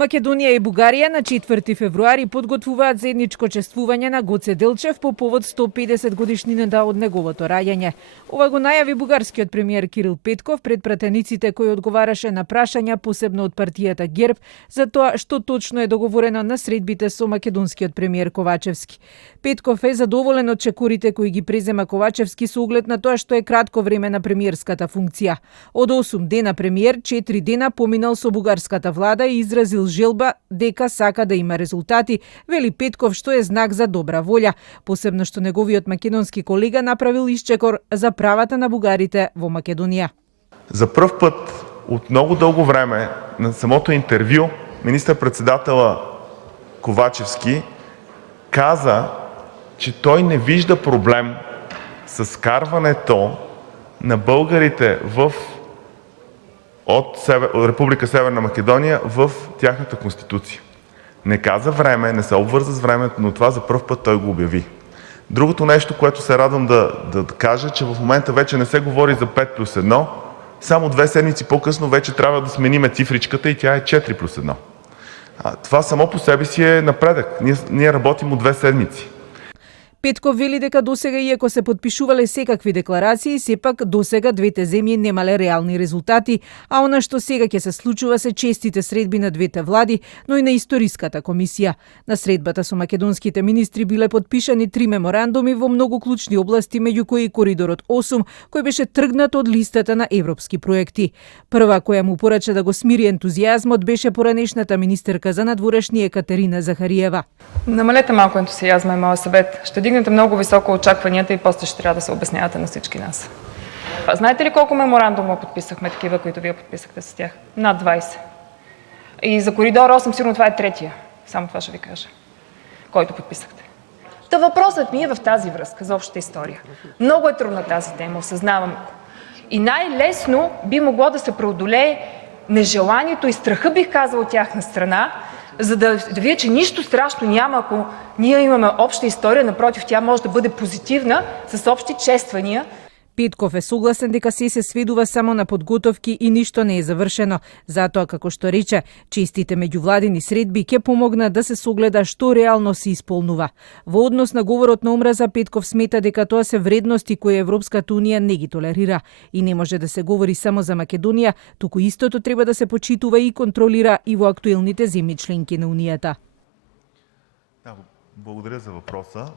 Македонија и Бугарија на 4 февруари подготвуваат заедничко чествување на Гоце Делчев по повод 150 годишнината од неговото раѓање. Ова го најави бугарскиот премиер Кирил Петков пред пратениците кој одговараше на прашања посебно од партијата ГЕРБ за тоа што точно е договорено на средбите со македонскиот премиер Ковачевски. Петков е задоволен од чекорите кои ги презема Ковачевски со оглед на тоа што е кратко време на премиерската функција. Од 8 дена премиер, 4 дена поминал со бугарската влада и изразил желба дека сака да има резултати, вели Петков, што е знак за добра волја, посебно што неговиот македонски колега направил исчекор за правата на бугарите во Македонија. За пръв път от много дълго време на самото интервю министър-председателя Ковачевски каза, че той не вижда проблем с вкарването на българите от Република Северна Македония в тяхната конституция. Не каза време, не се обвърза с времето, но това за пръв път той го обяви. Другото нещо, което се радвам да кажа, че в момента вече не се говори за 5+1, само 2 седмици по-късно вече трябва да смениме цифричката и тя е 4+1. Това само по себе си е напредък. Ние работим от 2 седмици. Петков вели дека досега, иако се подпишувале секакви декларации, сепак досега двете земји немале реални резултати, а она што сега ќе се случува се честите средби на двете влади, но и на историската комисија. На средбата со македонските министри биле подпишани 3 меморандуми во многу клучни области, меѓу кои Коридорот 8, кој беше тргнат од листата на европски проекти. Прва која му порача да го смири ентузијазмот беше поранешната министерка за надворешни Екатерина Захариева. Намалете малко ентусиазма, е моят съвет. Ще дигнете много високо очакванията и после ще трябва да се обяснявате на всички нас. Знаете ли колко меморандума подписахме, такива, които вие подписахте с тях? Над 20. И за Коридор 8 сигурно това е третия. Само това ще ви кажа. Който подписахте. Та въпросът ми е в тази връзка за общата история. Много е трудна тази тема, осъзнавам. И най-лесно би могло да се преодолее нежеланието и страха, бих казала, от тяхна страна, за да видя, че нищо страшно няма, ако ние имаме обща история, напротив, тя може да бъде позитивна, с общи чествания. Петков е согласен дека се сведува само на подготовки и ништо не е завршено. Затоа, како што рече, честите меѓувладини средби ќе помогнат да се согледа што реално се исполнува. Во однос на говорот на омраза, Петков смета дека тоа се вредности кои Европската унија не ги толерира и не може да се говори само за Македонија, туку истото треба да се почитува и контролира и во актуелните земји членки на унијата. Благодаря за въпроса.